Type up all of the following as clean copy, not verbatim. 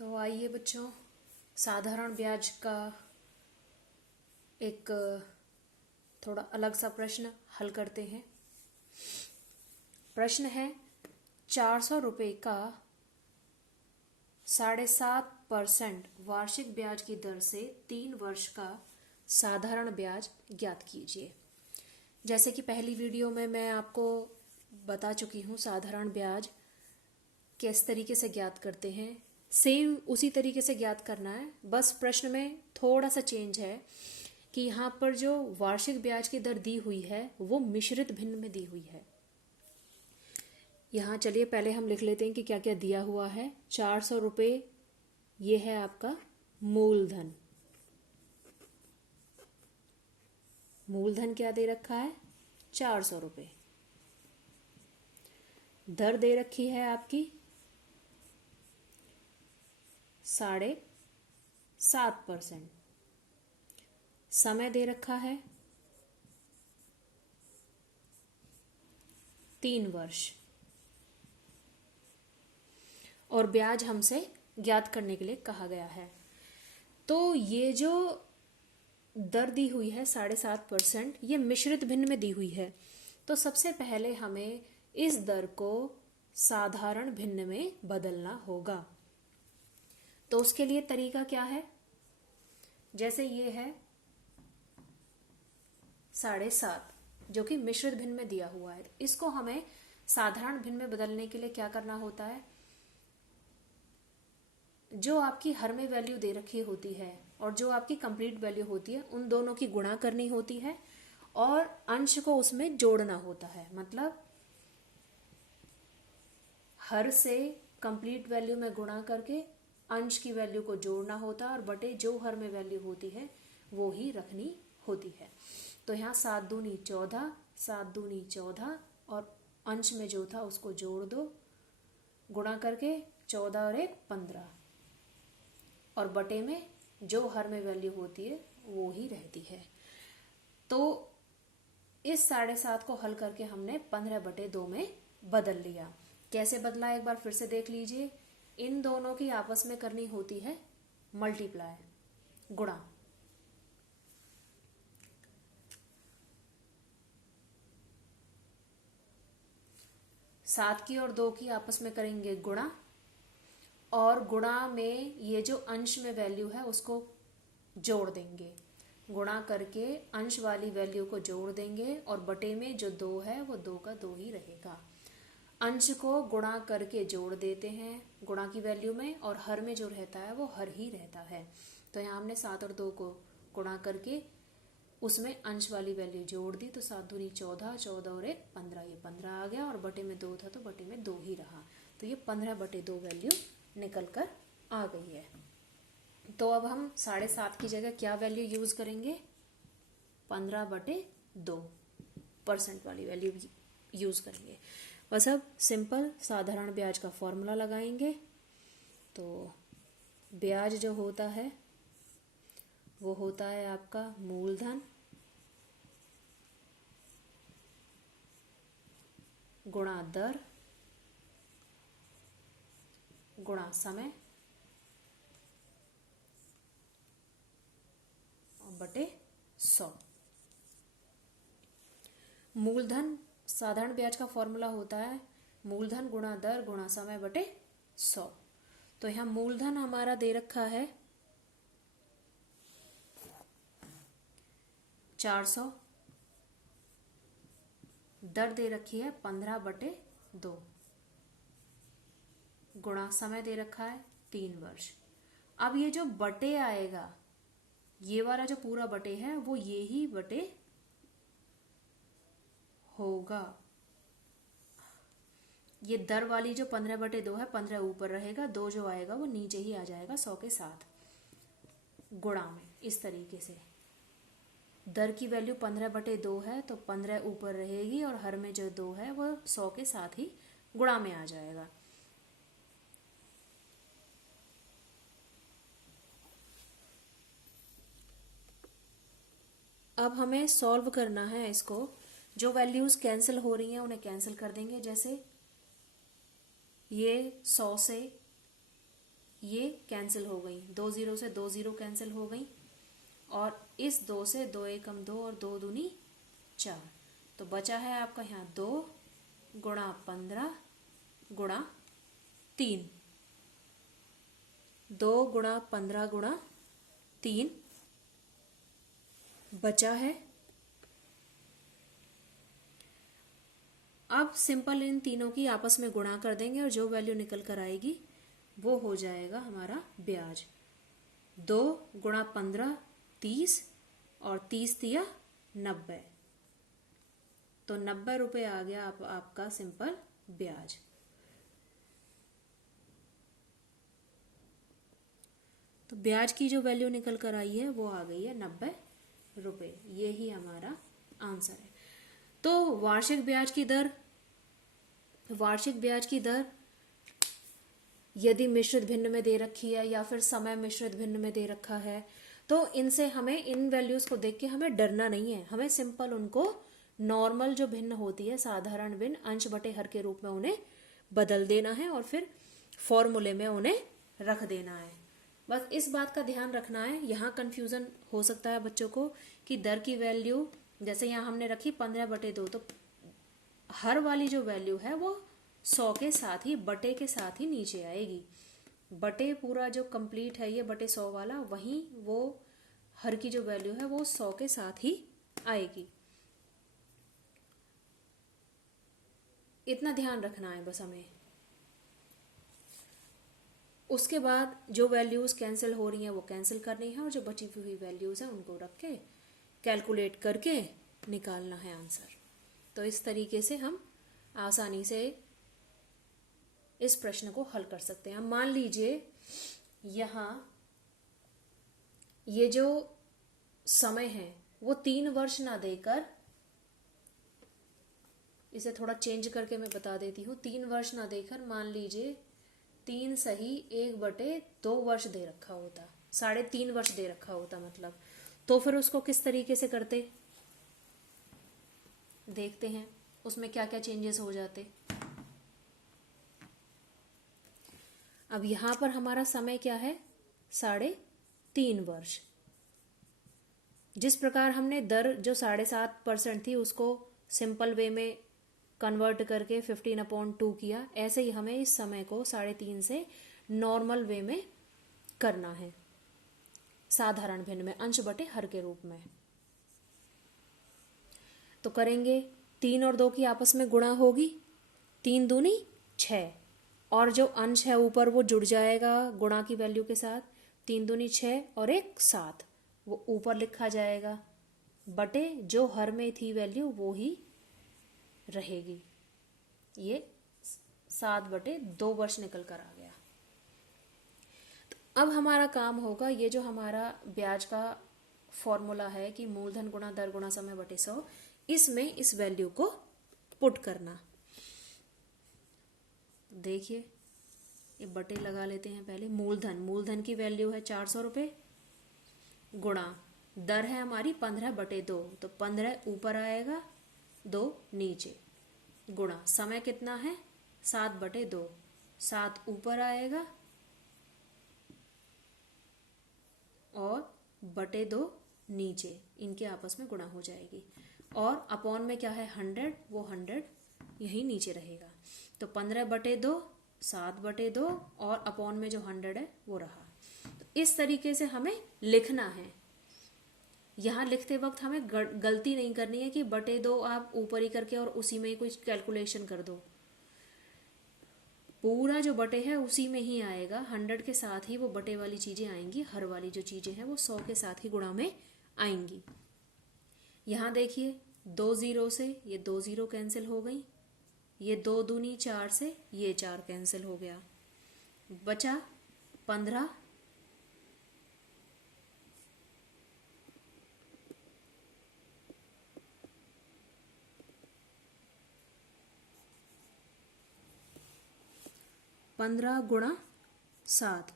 तो आइए बच्चों, साधारण ब्याज का एक थोड़ा अलग सा प्रश्न हल करते हैं। प्रश्न है 400 रुपये का 7.5% वार्षिक ब्याज की दर से 3 वर्ष का साधारण ब्याज ज्ञात कीजिए। जैसे कि पहली वीडियो में मैं आपको बता चुकी हूँ साधारण ब्याज किस तरीके से ज्ञात करते हैं, सेम उसी तरीके से ज्ञात करना है। बस प्रश्न में थोड़ा सा चेंज है कि यहाँ पर जो वार्षिक ब्याज की दर दी हुई है वो मिश्रित भिन्न में दी हुई है। यहाँ चलिए पहले हम लिख लेते हैं कि क्या क्या दिया हुआ है। 400 रुपये ये है आपका मूलधन। मूलधन क्या दे रखा है? 400 रुपये। दर दे रखी है आपकी 7.5%। समय दे रखा है 3 वर्ष। और ब्याज हमसे ज्ञात करने के लिए कहा गया है। तो ये जो दर दी हुई है 7.5%, ये मिश्रित भिन्न में दी हुई है। तो सबसे पहले हमें इस दर को साधारण भिन्न में बदलना होगा। तो उसके लिए तरीका क्या है? जैसे ये है 7.5 जो कि मिश्रित भिन्न में दिया हुआ है, इसको हमें साधारण भिन्न में बदलने के लिए क्या करना होता है? जो आपकी हर में वैल्यू दे रखी होती है और जो आपकी कंप्लीट वैल्यू होती है, उन दोनों की गुणा करनी होती है और अंश को उसमें जोड़ना होता है। मतलब हर से कंप्लीट वैल्यू में गुणा करके अंश की वैल्यू को जोड़ना होता है और बटे जो हर में वैल्यू होती है वो ही रखनी होती है। तो यहाँ 7 दूनी 14, 7 दूनी 14 और अंश में जो था उसको जोड़ दो, गुणा करके 14 और 1 15 और बटे में जो हर में वैल्यू होती है वो ही रहती है। तो इस 7.5 को हल करके हमने 15/2 में बदल लिया। कैसे बदला एक बार फिर से देख लीजिए। इन दोनों की आपस में करनी होती है मल्टीप्लाई, गुणा। सात की और 2 की आपस में करेंगे गुणा और गुणा में ये जो अंश में वैल्यू है उसको जोड़ देंगे। गुणा करके अंश वाली वैल्यू को जोड़ देंगे और बटे में जो 2 है वो 2 का 2 ही रहेगा। अंश को गुणा करके जोड़ देते हैं गुणा की वैल्यू में और हर में जो रहता है वो हर ही रहता है। तो यहाँ हमने 7 और 2 को गुणा करके उसमें अंश वाली वैल्यू जोड़ दी। तो 7 दूनी 14, 14 और 1 15, ये 15 आ गया और बटे में 2 था तो बटे में 2 ही रहा। तो ये 15/2 वैल्यू निकल कर आ गई है। तो अब हम 7.5 की जगह क्या वैल्यू यूज करेंगे? 15/2% वाली वैल्यू यूज करेंगे। बस अब सिंपल साधारण ब्याज का फॉर्मूला लगाएंगे। तो ब्याज जो होता है वो होता है आपका मूलधन गुणा दर गुणा समय और बटे 100। मूलधन साधारण ब्याज का फॉर्मूला होता है मूलधन गुणा दर गुणा समय बटे 100। तो यहाँ मूलधन हमारा दे रखा है 400, दर दे रखी है 15/2, गुणा समय दे रखा है 3 वर्ष। अब ये जो बटे आएगा, ये वाला जो पूरा बटे है वो ये ही बटे होगा। ये दर वाली जो 15/2 है, 15 ऊपर रहेगा, 2 जो आएगा वो नीचे ही आ जाएगा 100 के साथ गुणा में। इस तरीके से दर की वैल्यू 15/2 है तो 15 ऊपर रहेगी और हर में जो 2 है वो 100 के साथ ही गुणा में आ जाएगा। अब हमें सॉल्व करना है इसको। जो वैल्यूज कैंसिल हो रही हैं उन्हें कैंसिल कर देंगे। जैसे ये 100 से ये कैंसिल हो गई, 2 जीरो से 2 जीरो कैंसिल हो गई, और इस 2 से 2 एकम 2 और 2 दूनी 4, तो बचा है आपका यहाँ 2 गुणा 15 गुणा 3, 2 गुणा 15 गुणा 3 बचा है। अब सिंपल इन तीनों की आपस में गुणा कर देंगे और जो वैल्यू निकल कर आएगी वो हो जाएगा हमारा ब्याज। 2 गुणा 15 30 और 30 दिया 90, तो 90 रुपये आ गया आपका सिंपल ब्याज। तो ब्याज की जो वैल्यू निकल कर आई है वो आ गई है 90 रुपये। ये ही हमारा आंसर है। तो वार्षिक ब्याज की दर यदि मिश्रित भिन्न में दे रखी है या फिर समय मिश्रित भिन्न में दे रखा है, तो इनसे हमें इन वैल्यूज को देख के हमें डरना नहीं है। हमें सिंपल उनको नॉर्मल जो भिन्न होती है, साधारण भिन्न, अंश बटे हर के रूप में उन्हें बदल देना है और फिर फॉर्मूले में उन्हें रख देना है। बस इस बात का ध्यान रखना है। यहाँ कंफ्यूजन हो सकता है बच्चों को कि दर की वैल्यू जैसे यहाँ हमने रखी 15/2, तो हर वाली जो वैल्यू है वो 100 के साथ ही, बटे के साथ ही नीचे आएगी। बटे पूरा जो कंप्लीट है ये बटे 100 वाला, वहीं वो हर की जो वैल्यू है वो 100 के साथ ही आएगी। इतना ध्यान रखना है बस हमें। उसके बाद जो वैल्यूज कैंसिल हो रही हैं वो कैंसिल करनी है और जो बची हुई वैल्यूज हैं उनको रख के कैलकुलेट करके निकालना है आंसर। तो इस तरीके से हम आसानी से इस प्रश्न को हल कर सकते हैं। मान लीजिए यहाँ ये जो समय है वो 3 वर्ष ना देकर, इसे थोड़ा चेंज करके मैं बता देती हूँ, 3 वर्ष ना देकर मान लीजिए 3 सही 1/2 वर्ष दे रखा होता, 3.5 वर्ष दे रखा होता मतलब, तो फिर उसको किस तरीके से करते देखते हैं, उसमें क्या क्या चेंजेस हो जाते। अब यहां पर हमारा समय क्या है, 3.5 वर्ष। जिस प्रकार हमने दर जो 7.5% थी उसको सिंपल वे में कन्वर्ट करके 15/2 किया, ऐसे ही हमें इस समय को 3.5 से नॉर्मल वे में करना है, साधारण भिन्न में, अंश बटे हर के रूप में। तो करेंगे, 3 और 2 की आपस में गुणा होगी, 3 दूनी 6, और जो अंश है ऊपर वो जुड़ जाएगा गुणा की वैल्यू के साथ, 3 दूनी 6 और 1 7, वो ऊपर लिखा जाएगा, बटे जो हर में थी वैल्यू वो ही रहेगी। ये 7/2 वर्ष निकल कर आ गया। तो अब हमारा काम होगा, ये जो हमारा ब्याज का फॉर्मूला है कि मूलधन गुणा दर गुणा समय बटे 100, इसमें इस वैल्यू को पुट करना। देखिए ये बटे लगा लेते हैं पहले। मूलधन की वैल्यू है 400 रुपये, गुणा दर है हमारी 15/2, तो 15 ऊपर आएगा 2 नीचे, गुणा समय कितना है 7/2, 7 ऊपर आएगा और बटे 2 नीचे, इनके आपस में गुणा हो जाएगी, और अपॉन में क्या है 100, वो 100 यही नीचे रहेगा। तो 15/2, 7/2 और अपॉन में जो 100 है वो रहा। तो इस तरीके से हमें लिखना है। यहाँ लिखते वक्त हमें गलती नहीं करनी है कि बटे 2 आप ऊपर ही करके और उसी में ही कुछ कैलकुलेशन कर दो। पूरा जो बटे है उसी में ही आएगा, 100 के साथ ही वो बटे वाली चीजें आएंगी, हर वाली जो चीजें हैं वो 100 के साथ ही गुणा में आएंगी। यहाँ देखिए 2 जीरो से ये 2 जीरो कैंसिल हो गई, ये 2 दूनी 4 से ये 4 कैंसिल हो गया, बचा 15, गुणा 7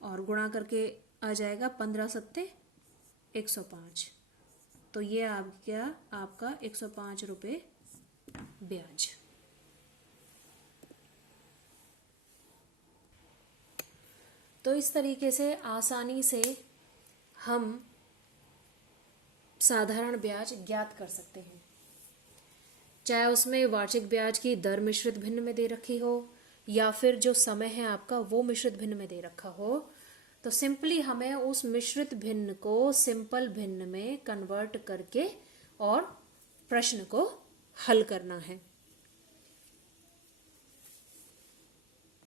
और गुणा करके आ जाएगा 15 सत्ते 105, तो ये आ गया आपका 105 रुपये ब्याज। तो इस तरीके से आसानी से हम साधारण ब्याज ज्ञात कर सकते हैं, चाहे उसमें वार्षिक ब्याज की दर मिश्रित भिन्न में दे रखी हो या फिर जो समय है आपका वो मिश्रित भिन्न में दे रखा हो। तो सिंपली हमें उस मिश्रित भिन्न को सिंपल भिन्न में कन्वर्ट करके और प्रश्न को हल करना है।